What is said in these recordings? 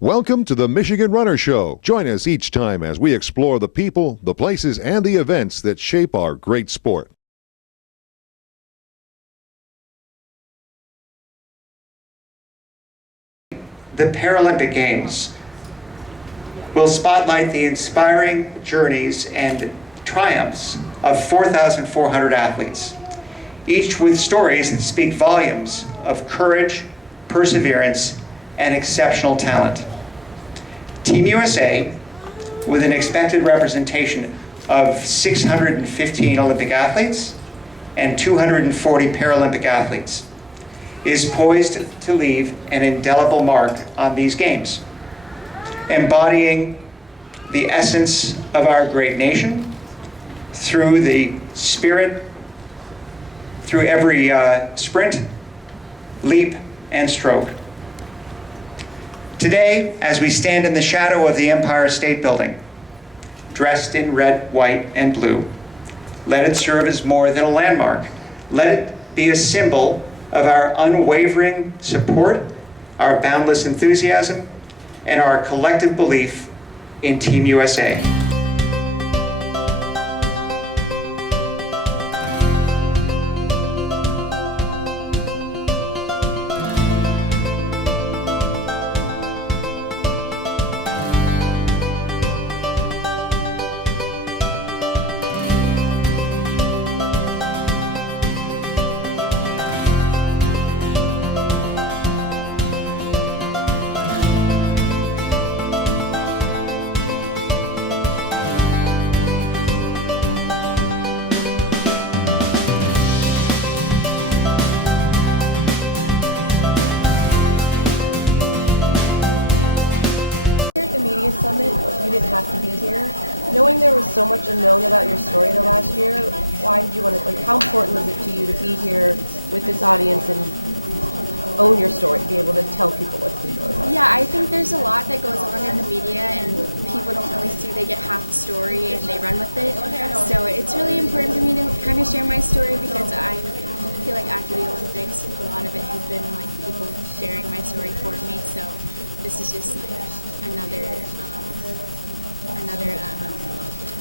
Welcome to the Michigan Runner Show. Join us each time as we explore the people, the places, and the events that shape our great sport. The Paralympic Games will spotlight the inspiring journeys and triumphs of 4,400 athletes, each with stories that speak volumes of courage, perseverance, and exceptional talent. Team USA, with an expected representation of 615 Olympic athletes and 240 Paralympic athletes, is poised to leave an indelible mark on these games, embodying the essence of our great nation through the spirit, through every sprint, leap, and stroke. Today, as we stand in the shadow of the Empire State Building, dressed in red, white, and blue, let it serve as more than a landmark. Let it be a symbol of our unwavering support, our boundless enthusiasm, and our collective belief in Team USA. Summit, you didn't have to be here. Knowing there was so much unknown about your story the last year, why did you want to, how important was it to you to be here with this audience and own your story, be able to tell people what's been going on? Yeah, I think there's a lot that goes on in the media and people don't really see. They get half the story and they run with it. So it's really important for me to kind of share my story because I feel like after the Olympics, a lot of it has been like people sharing my story for me. So this is just like another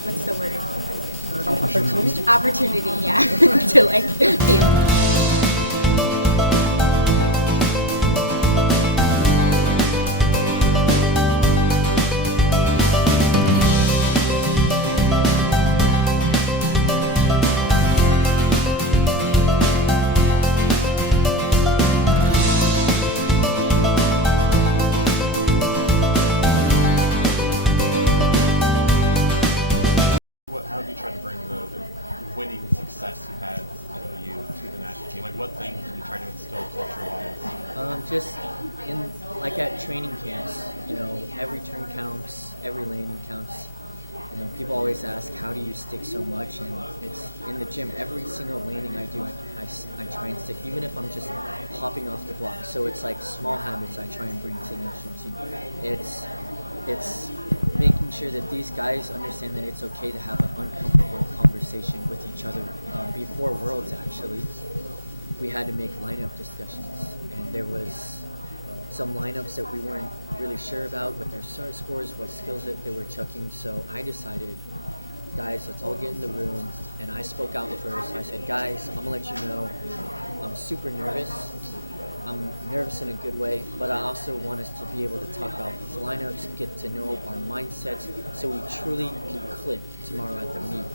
what's the word? Opportunity, yeah, to like feel. How have you tried to bring the winning success you had you to the national team? Like, what things are you trying to instill culture-wise? Just in at training camps, every turn counts, every landing counts. People always ask, how do you stick so much? And it's in the gym. Every single landing I do, I try and stick, even if I'm just hopping off the block. So it's like small habits I try and bring to the national team. It's making sure that these guys understand that it's okay to have an uncomfortable conversation with each other. Before Worlds, actually, we had to make lineup discussions, and there was some lineups that we weren't really sure about with their start scores, what skills that they were chucking. So I decided, guys, let's all get in the room, and I spoke out first. I said, guys, I'm gonna let you know I'm super nervous. I'm nervous in a good way, but I also want us to be able to talk about these lineups, get to know our mindsets, so we truly can click tomorrow at the meet.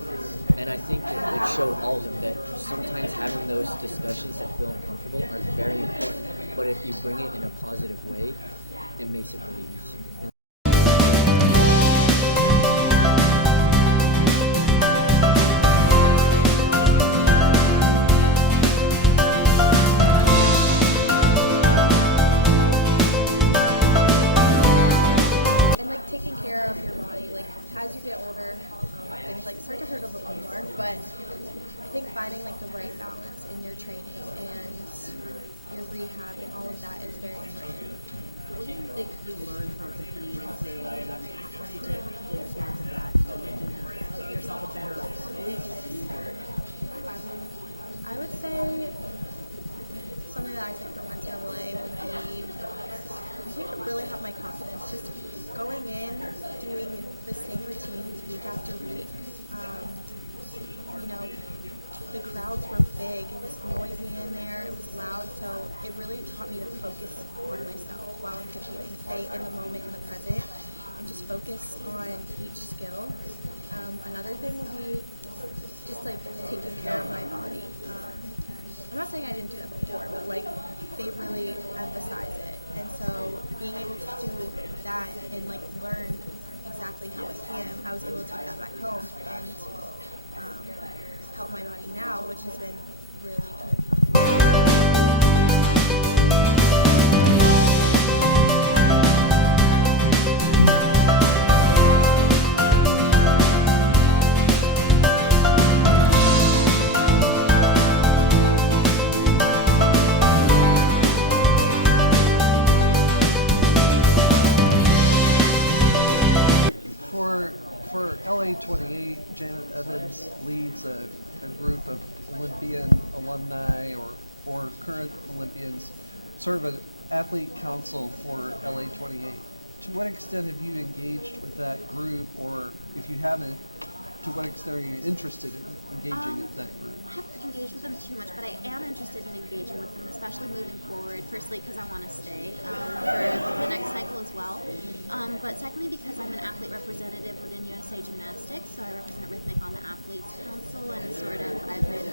And I think it showed all of them that sometimes having those discussions that feel uncomfortable are very important, but if you bring it in a positive way, it makes it really easy. As you get older, things start to hurt a little bit more, but I think finding the right balance in your training and your rehab and all of that is very important. What do you think you learned from competing in today? How do you take the experience of that to make yourself a better race? I would say something that I took from NCAA would be think it really helped my confidence. Just going in, doing the same routines week after week. You know, the crowds were big. It was noisy in there. It was loud. So it really taught me to focus on myself while I'm competing. Stay in the moment, in the present, and just focus on each skill. Another thing would be just like taking care of my body. I'm not saying I didn't do that before, but like they really emphasize it. And so being able to do that and like learn exactly how I can, I was able to take that back home and help my body now, which has been really good. For LA 28, Janet Evans leads a group of Olympian alumni or current Olympians, sort of an athlete council for LA 28. To what extent have you engaged with that group, or if you haven't, to what extent are you interested in engaging with that group? I haven't engaged with them too much, but I am interested in engaging with them, especially moving forward. Firstly, because I want to stay for the next cycle as well. But secondly, because I'm an athlete representative within USA Gymnastics, so I represent Rhythmic on the Athletes Council, and sort of I've been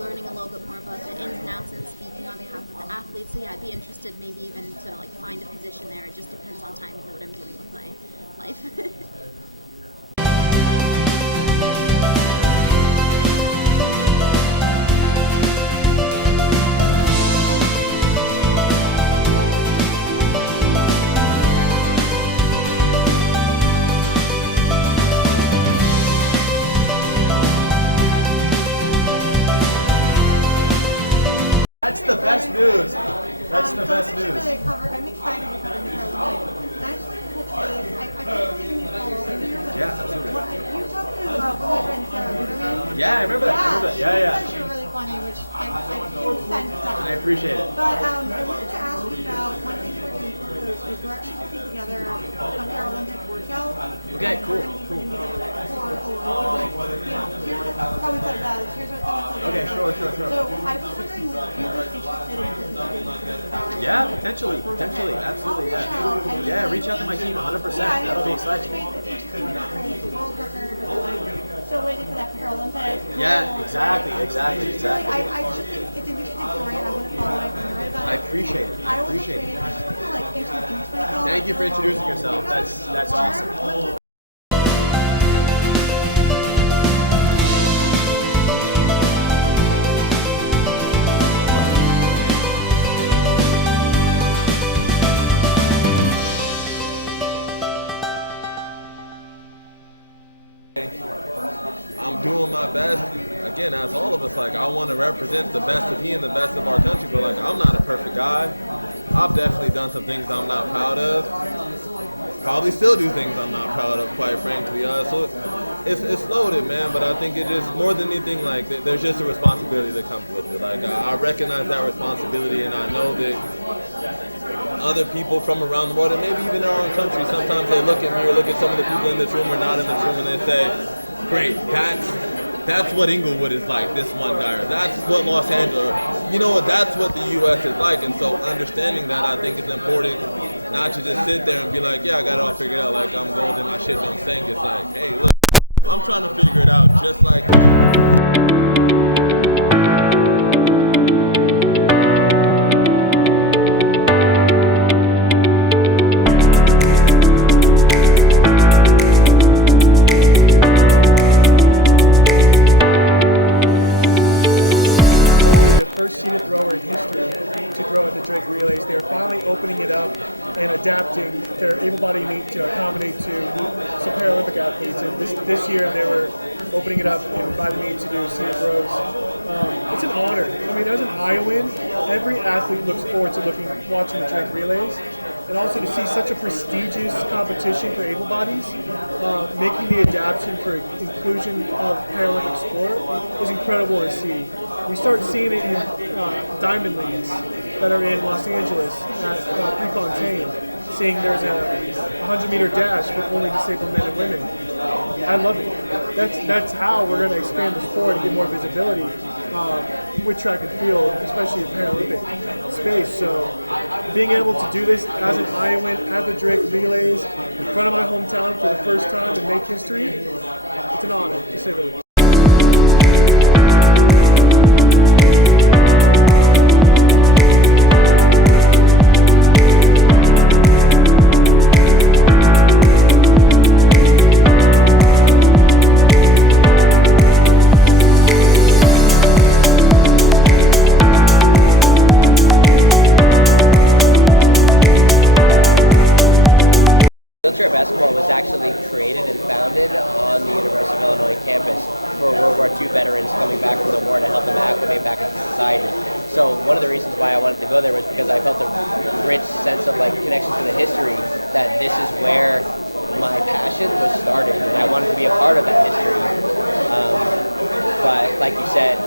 learning a little bit more about the ins and outs and speaking on behalf of the athletes. So yeah, I'd be interested maybe even to like find a position there. It just depends on timing and what I'm doing with my life. That's the best news. That's the best news. I'm excited to cover the Paralympics. Actually, I couldn't see you follow you. Yeah, absolutely. You talked to Wilbur and Sarah Lieberman. Yeah, I remember that. Yeah, You guys are really funny, which I sense that. I appreciate it. But I wanted to ask you about one thing we're doing is we're actually putting together a Paralympic workout. Okay, cool. Putting together for Olympic, here's how we put it out. Here's what the Okay, sure. So I was wondering if you were interested in participating. Yeah, potentially, absolutely, yeah. Yeah, reach out to my team 100%. That'll be exciting. Still waiting for that Paralympic. Yeah, exactly. I just think it's an interesting story, and I want to follow it and write about it. I appreciate it. I just want to like introduce myself. Thank you for introducing yourself. That's awesome. I'm doing my best. Again, as all of us, like I want to represent the best of me and the best of our country, but like I'm not a perfect guy. I've definitely done some things I'm not proud of. Probably still do things I'm not proud of, quite frankly. So it's loaded, man. But I think it just more than anything, like there's just a responsibility that comes with it. Like I recognize that responsibility, and I know that other people from around the world, and maybe even our own country, sometimes they look at me or look at some of the people in this room or not in this room, and they say, "Great, that's what Inglewood is like, this one guy, or that's what Los Angeles, you know what, that's what the U.S. is like." And so understanding that, I think it's important not to just sit there and be like, yeah, I got it all figured out, like I'm golden, my shit don't stink. It's like, hey, look, I'm trying to figure it out just like you. First seated thrower in history to throw at the Drake Relays. They're finally opening it up and adapting their able-bodied meet to accommodate to some Paralympic athletes. And this year they were opening it up and invited me to do seated throws. It's an honor. I mean, as an Iowan, every athlete looks forward to watching the Drake Relays. And also to see such a prestigious competition for able bodies, making the adaptation for inclusion of Paralympic sport is incredible to see. We start seeing it in diamond leagues. that are in Los Angeles at Prefontaine, seeing there's a 100-meter dash for only disabled men and women. I love it. That's how we're going to expand the sport and get more visibility with track and field, especially in Paralympic space. So being able to do this as an Iowan at the Drake Relays in front of my hometown for the first time and make history, it's an honor, to say the least. Wheelchair basketball was actually created and founded on the University of Illinois campus for World War II veterans coming back from the war to help them acclimate back into society. So one of the reasons why I wanted to go there was because I felt a rich sense of like connection to the history, that this is where my passion was started, and I wanted to be a part of that history. But like you said,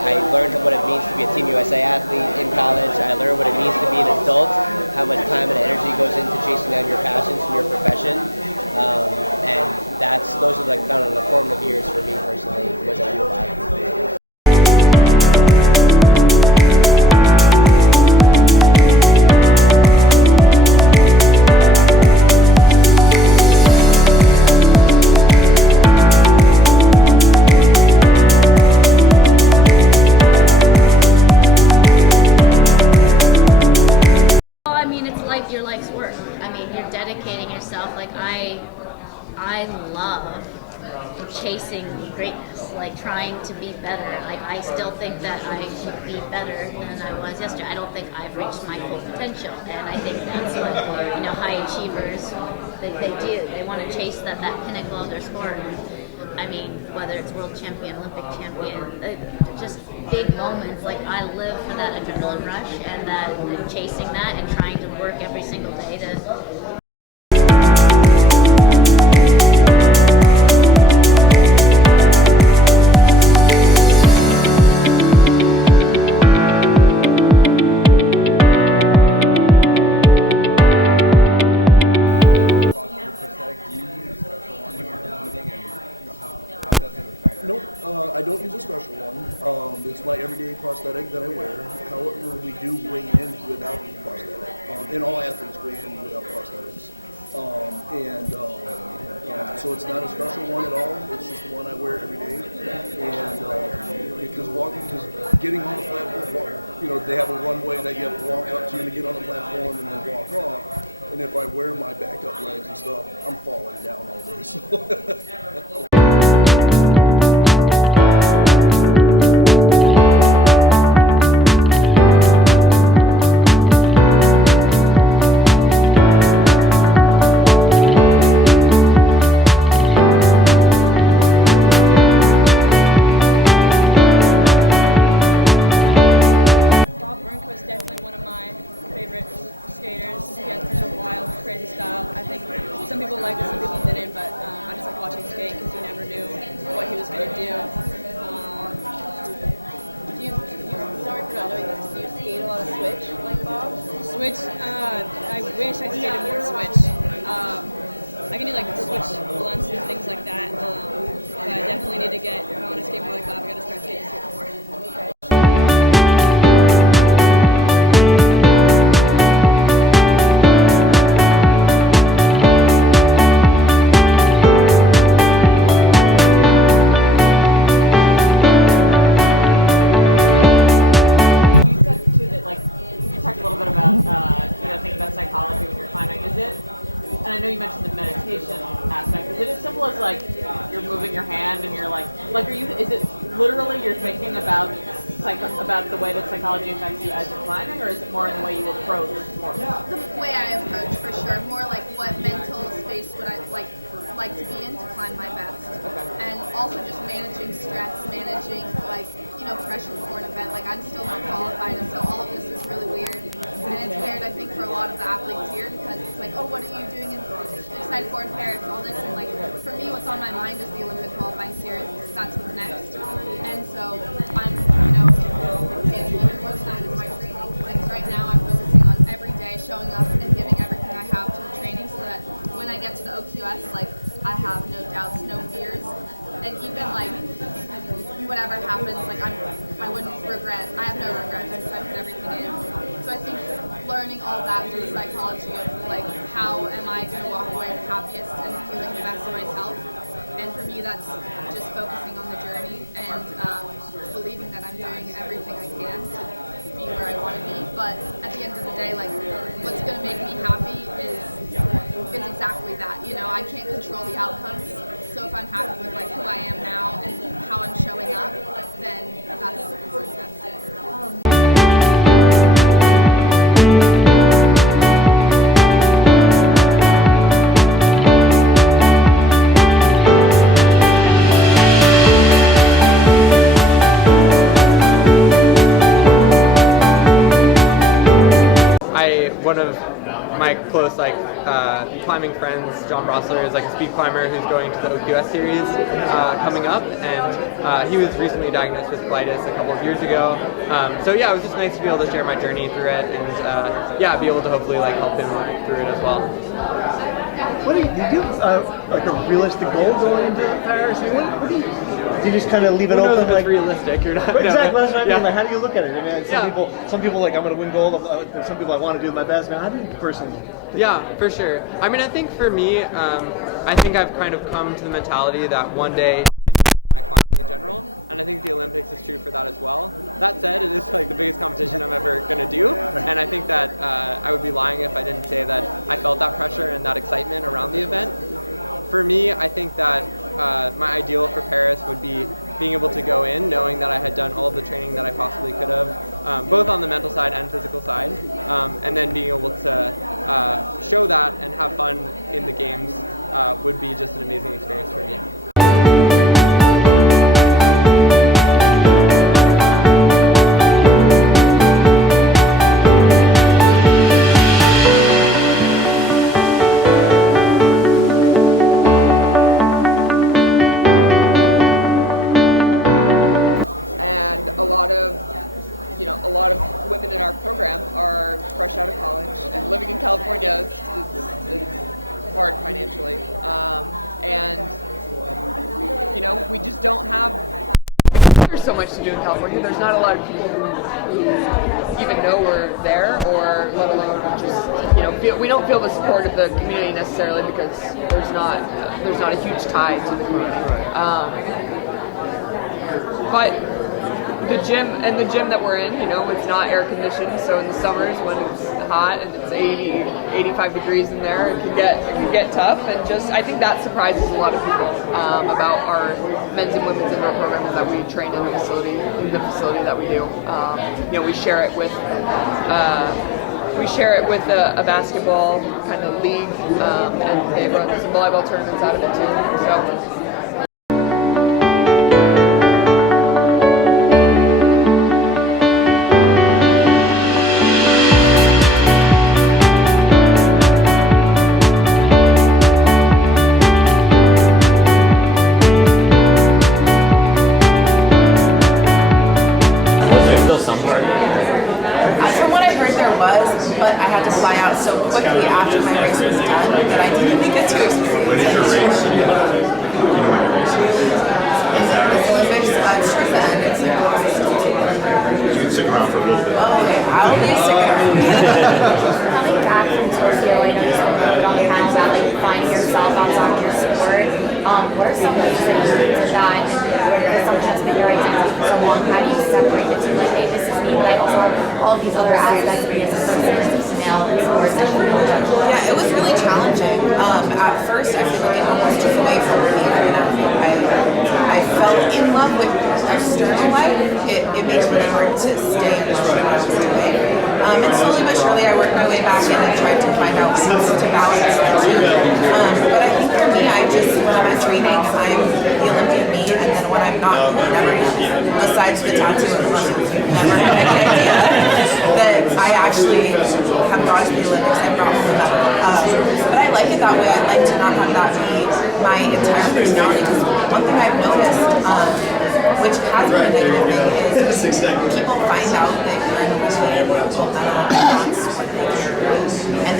I learned what it means to be a Team USA athlete in college. I learned what it means to be an adult, how much time and energy goes into chasing down your passions in your profession. And those are like kind of the formative years for me personally, was at ULI. Your life's work. I mean, you're dedicating yourself. Like I love chasing greatness, like trying to be better. Like I still think that I should be better than I was yesterday. I don't think I've reached my full potential, and I think that's what high achievers they do. They want to chase that pinnacle of their sport. I mean, whether it's world champion, Olympic champion, just big moments. Like I live for that adrenaline rush and that chasing that and trying to work every single day to. Nope, I don't use a special one. It's my everyday prosthetic that I wear. However, we do weigh in without prosthetic. And all athletes weigh in without prosthetics. So it's not a special one at all. It's just the one I wear every day. And because getting on the platform, they have a runway that you have to walk up to get on the platform and then walk off. And if I wear my backup legs and stuff, I'm falling down all day. So. Switch, I wish I skated more switch. I can do like switch blunts and things like that, but I definitely need to get, if I want to skate more like Bob, I gotta start skating switch more. And I know you mentioned the meditation aspect. Is it as simple as like you're moving your hand and you're like are you? Is it literally you're thinking about the way that psychology affects you as you're climbing, or is it more in the way you approach? More the way I approach, for sure. More like what mental space would I like to be in to climb my best, and also just managing stress, managing pressure for an event. Like I'm still not qualified, and so all of this is really weird. And it's weird, I think, for a lot of the athletes here, because it's like, oh, what are you doing excited for in Paris, all this, and for me, what's on my mind is the Olympic qualifying series, because that's what's next. And so I'm, even more than that is my training. showing up and giving everything I have to the training so that when I get to the OQS, like, I have no doubts, no fears, and even like whatever happens, like I wouldn't regret. I have no regrets because I put everything in. So I think learning all that through psychology of like how am I going to walk away the happiest and feeling the best of myself. And for me, that's just focusing on the journey and believing that I'm doing everything I can to be where I want to be. But at the end of the day, like what's going to make me happy is exactly that. You know, I can't control the outcomes. So if I'm happy with like who I am now and how I'm showing up, then that's a success. One of my close climbing friends, John Brossler, is like a speed climber who's going to the OQS series coming up, and he was recently diagnosed with colitis a couple of years ago. So yeah, it was just nice to be able to share my journey through it, and yeah, be able to hopefully like help him through it as well. What do you have like a realistic goal going into Paris? I mean, what do you just kind of leave it Who knows open? If Like it's realistic, you're not. Exactly. That's what I mean. Yeah. Like, how do you look at it? I mean, some people like I'm going to win gold. Some people I want to do my best. Now, how do you personally? Yeah, for sure. I mean, I think for me, I think I've kind of come to the mentality that one day my climbing in general, and I think the Olympics is true for that as well. That said, it is like the biggest competition I'm ever going to do, and I think that I would be lying if I didn't say that I felt that pressure and that excitement around the event. For me, I think that my ideal for Paris would be being able to go in knowing that I had done all of the training that I possibly could have, both on the mental side and physical side, and then being able to show that and have fun in the games would be just an amazing experience for me. A lot of women in our program are fresh out of college, and living in California is hard financially. And we just don't have. There's so much to do in California. There's not a lot of people who even know we're there, or let alone just we don't feel the support of the community necessarily because there's not a huge tie to the community. But the gym that we're in, it's not air conditioned, so in the summers when it's hot and it's 80, 85 degrees in there, it can get tough, and I think that surprises a lot of people about our men's and women's indoor programs that we train in the facility that we do. We share it with a basketball kind of league, and they run some volleyball tournaments out of it too. So. But I had to fly out so quickly after my race was done that I didn't get to experience it. Olympics, I'm sure the end it's like You can stick around for a little bit. oh, okay, I'll be sticking around. Coming back from Tokyo, I know you said that on the hands on like finding yourself outside of your sport. What are some of the things that what are the assumptions that you're making for so long? How do you separate the two? Like, hey, this is me, but I also have all of these other aspects of yourself. Yeah, it was really challenging. At first, I feel like it almost took away from being an athlete. I fell in love with external life. It makes me hard to stay in what I was doing. And slowly but surely, I worked my way back in and tried to find out ways to balance the two. But I think for me, when I'm at training, I'm the Olympian me, and then when I'm not, never besides the tattoo, never had any idea that I actually have gone to the Olympics and brought home a medal. But I like it that way. I like to not have that be my entire personality. Because one thing I've noticed, which has been a negative thing, is people find out that you're in a really medal. That's what they do. And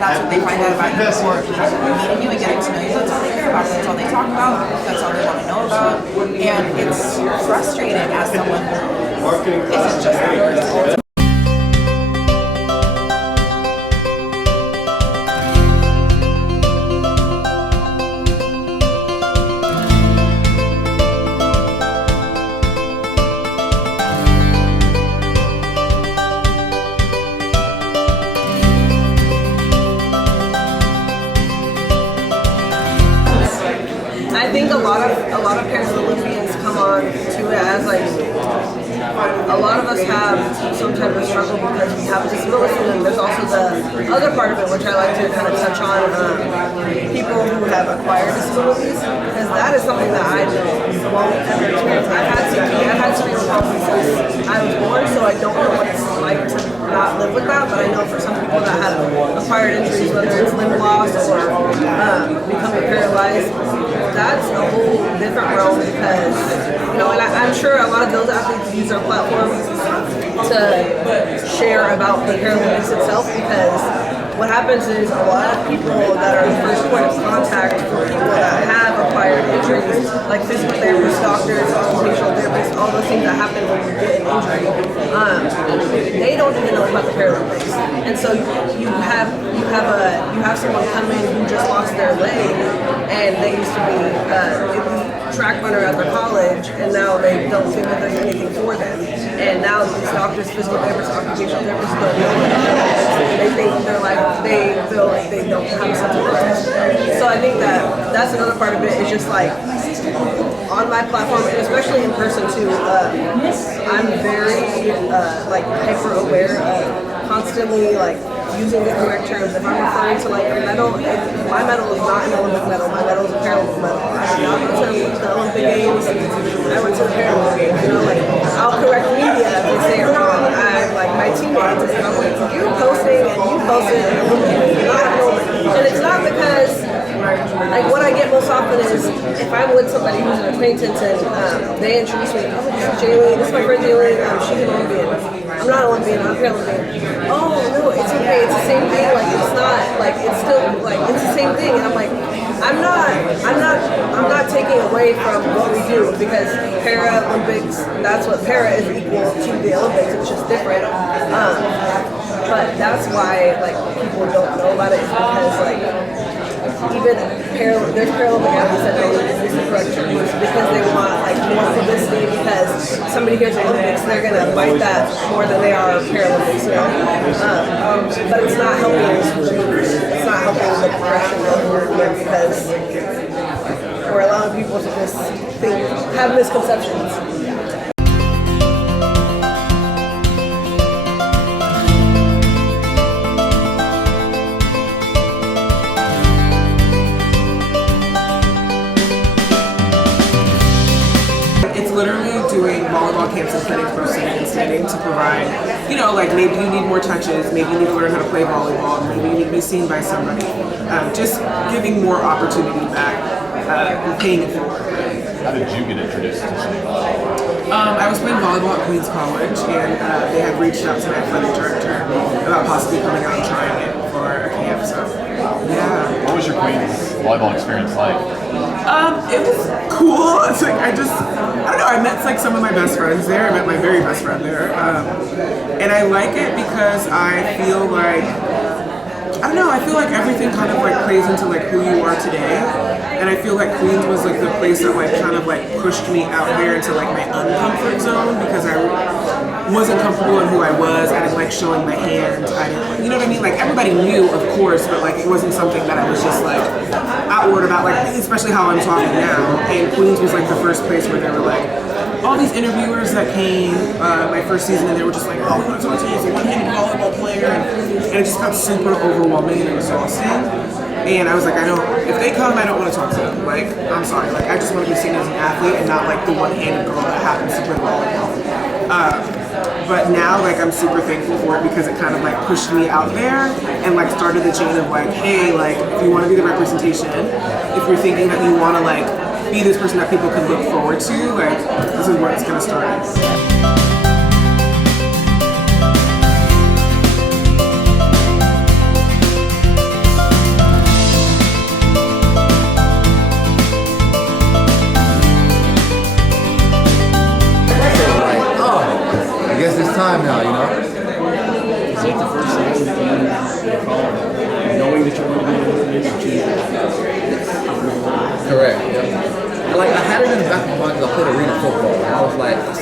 that's what they find out about you before meeting you and getting to know you. That's all they care about. That's all they talk about. That's all they want to know about. And it's frustrating as someone who isn't just a I think a lot of Paralympians come on to it as like a lot of us have some type of struggle because we have a disability, and there's also the other part of it which I like to kind of touch on, people who have acquired disabilities, because that is something that I won't ever experience. I've had cerebral palsy since I was born, so I don't know what it's like to not live with that, but I know for some people that have acquired injuries, whether it's limb loss or becoming paralyzed, that's a whole different realm because, you know, and I'm sure a lot of those athletes use their platform to share about the Paralympics itself, because what happens is a lot of people that are the first point of contact for people that have acquired injuries, like physical therapists, doctors, occupational therapists, all those things that happen when you get an injury, they don't even know about the Paralympics. And so you have someone come in who just lost their leg, and they used to be track runner at their college, and now they don't think that there's anything for them. And now these doctors, physical therapists, occupational therapists don't know what they think they feel like they don't have something to do. So I think that's another part of it, is just like on my platform, and especially in person too, I'm very like hyper aware of constantly like using the correct terms. If I'm referring to like a medal, my medal is not an Olympic medal, my medal is a Paralympic medal. I did not go to the Olympic Games, I went to the Paralympic Games, you know, like I'll correct media if they say it wrong. I like my teammates, if I'm like, you posting and you posted an Olympic, not an Olympic. And it's not because, like what I get most often is if I'm with somebody who's in acquaintance and they introduce me, oh, this is Jaylene, this is my friend Jaylene, she's an Olympian. I'm not an Olympian, I'm a Paralympian. Oh no, it's okay, it's the same thing, like it's not, like it's still, like it's the same thing, and I'm like, I'm not taking away from what we do, because Paralympics, that's what para is equal to the Olympics, it's just different. But that's why like people don't know about it, is because like even there's Paralympic athletes that don't use the correct terms because they want like more publicity, because somebody hears Olympics, they're gonna fight that more than they are Paralympics, you know. But it's not helping. It's not helping the progression of the movement, because we're allowing people to just have misconceptions. Camps and clinics for sitting and standing to provide, you know, like maybe you need more touches, maybe you need to learn how to play volleyball, maybe you need to be seen by somebody. Just giving more opportunity back and paying it forward. How did you get introduced to sitting volleyball? I was playing volleyball at Queens College, and they had reached out to my athletic director about possibly coming out and trying it for a camp. So, yeah. What was your Queens volleyball experience like? It was cool. It's like I don't know. I met like some of my best friends there. I met my very best friend there, and I like it because I feel like I feel like everything kind of like plays into like who you are today. And I feel like Queens was like the place that like kind of like pushed me out there into like my uncomfort zone, because I wasn't comfortable in who I was. I didn't like showing my hand. I didn't like, you know what I mean? Like everybody knew, of course, but like it wasn't something that I was just like outward about, like especially how I'm talking now. And Queens was like the first place where they were like, all these interviewers that came my first season, and they were just like, oh, we want to talk to you as a one-handed volleyball player, and it just got super overwhelming and exhausting. And I was like, if they come, I don't want to talk to them. Like, I'm sorry, like I just want to be seen as an athlete and not like the one-handed girl that happens to play volleyball. But now, like, I'm super thankful for it, because it kind of like pushed me out there and like started the chain of like, hey, like if you want to be the representation, if you're thinking that you want to like be this person that people can look forward to, like this is where it's gonna start.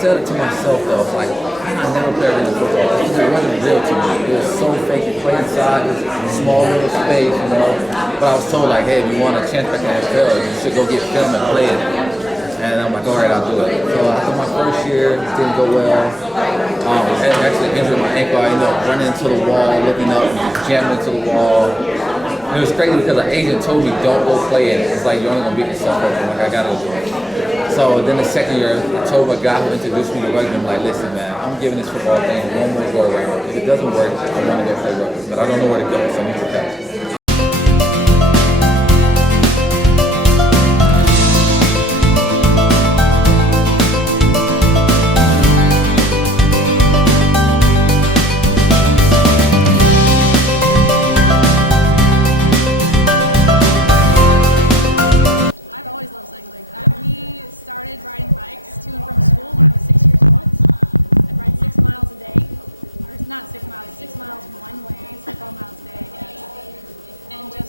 said it to myself though, like, I never played arena football because it wasn't real to me. It was so fake. You play inside this small little space, you know. But I was told like, hey, if you want a chance back in the NFL, you should go get film and play it. And I'm like, all right, I'll do it. So after my first year, it didn't go well. I actually injured my ankle. I ended up running into the wall, looking up, jamming into the wall. It was crazy because an agent told me, don't go play it. It's like, you're only going to beat yourself up. I'm like, I got to. So then the second year, I told my guy who introduced me to rugby, I'm like, listen, man, I'm giving this football thing one more go around. If it doesn't work, I want to go play rugby. But I don't know where to go, so I need to pass.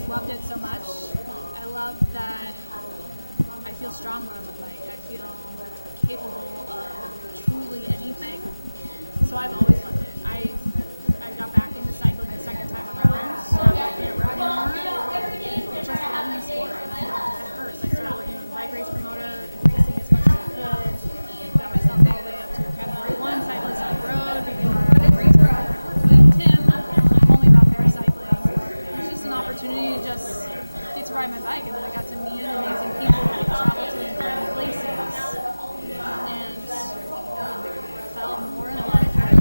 Loved it so much. I love that I feel strong when I'm on a bike. I feel capable of truly anything. So I've always loved it. I got back into cycling the second time around, so I'm not going to ride anymore. Just loving the sport. And I loved it at first. I started working with a bike race promoter, racing as much as I could. Got myself all the way up to a Category 1 cyclist on the road, became a road racer. I worked with Tim, he told me about paracycling. It was just an opportunity to just get to ride my bike, and then I got to meet amazing people, travel to incredible places, and felt more in love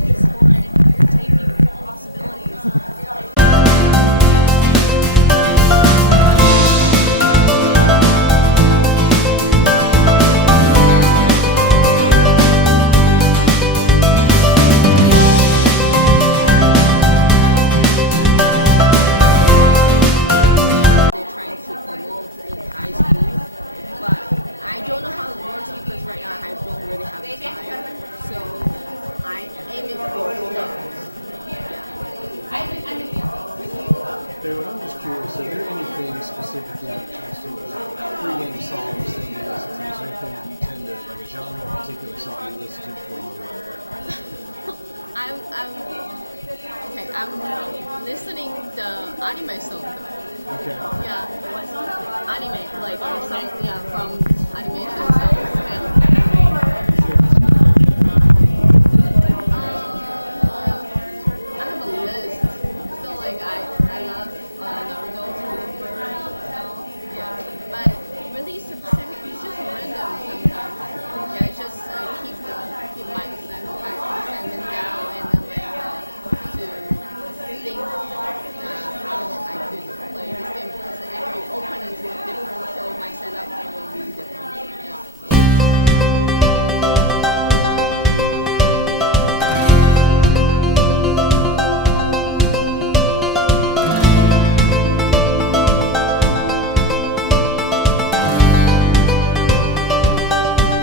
with the sport and taking possibilities. David, I'm just curious, is there anything specifically when it comes to pregame songs that you listen to? Is there anything that you tend to, like a genre in particular, something you listen to before you go out? I'm listening the anime song. Okay. Yeah, what song? Anime, like song, yeah, from